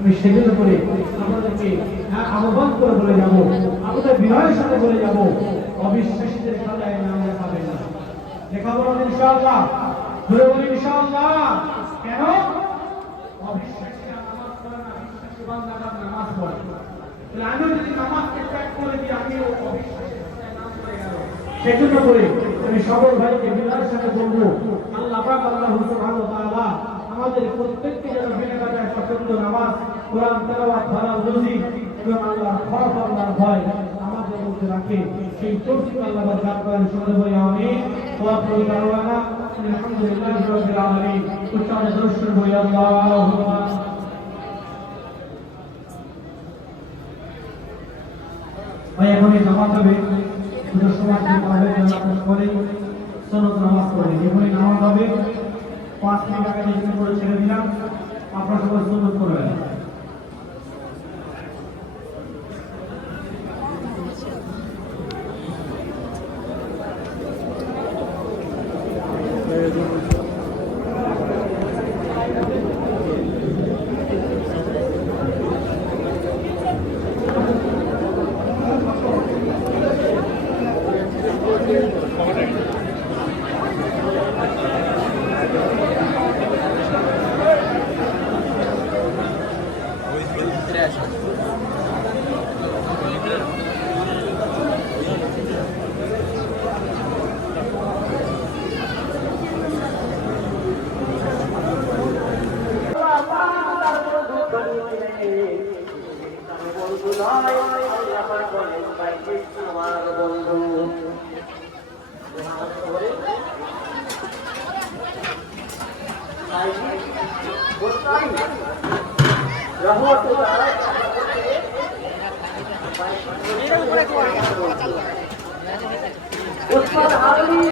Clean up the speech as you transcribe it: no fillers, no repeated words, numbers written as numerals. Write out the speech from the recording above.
আমি সেজন্য করে আমাদেরকে আহ্বান করে বলে যাব, আমাদের বিনয়ের সাথে বলে যাব, অবিশ্বাসীদের খাতায় নাম লেখাবেন না। লেখাবো না ইনশাআল্লাহ, ধরে বলি ইনশাআল্লাহ। কেন? অবিশ্বাসীরা নামাজ পড়ে না, বিশ্বাসী বান্দারা নামাজ পড়ে। তাহলে আমি যদি নামাজকে ত্যাগ করে দিই, আমিও অবিশ্বাসীর খাতায় নাম পড়ে গেল। সেজন্য করে আমি সকল ভাইকে বিনয়ের সাথে বলবো, আল্লাহ পাক আল্লাহ সুবহানাহু ওয়া তাআলা আমাদের প্রত্যেককে যেন বিনা কাটায় সচেতন নামাজ, কোরআন তেলাওয়াত, ভালো রুজি এবং আল্লাহর খৌফ, আল্লাহর ভয় আমাদের মধ্যে রাখে। সেই তৌফিক আল্লাহ দান করেন। সকলে বলি আমিন। ওয়া আখিরু দাওয়ানা আলহামদুলিল্লাহি রাব্বিল আলামিন। উচ্চারণ দর্শন বলি আল্লাহুম্মা। ভাই এখন এই নামাজ হবে, শুধু সমাজ হবে যেন আপনারা সকলেই সুন্নত নামাজ পড়েন। এখন এই নামাজ হবে 5 মিনিট আগে যেখানে করে ছেড়ে দিলাম, আপনারা সবাই সুন্নত করবেন। রহমতুল্লাহ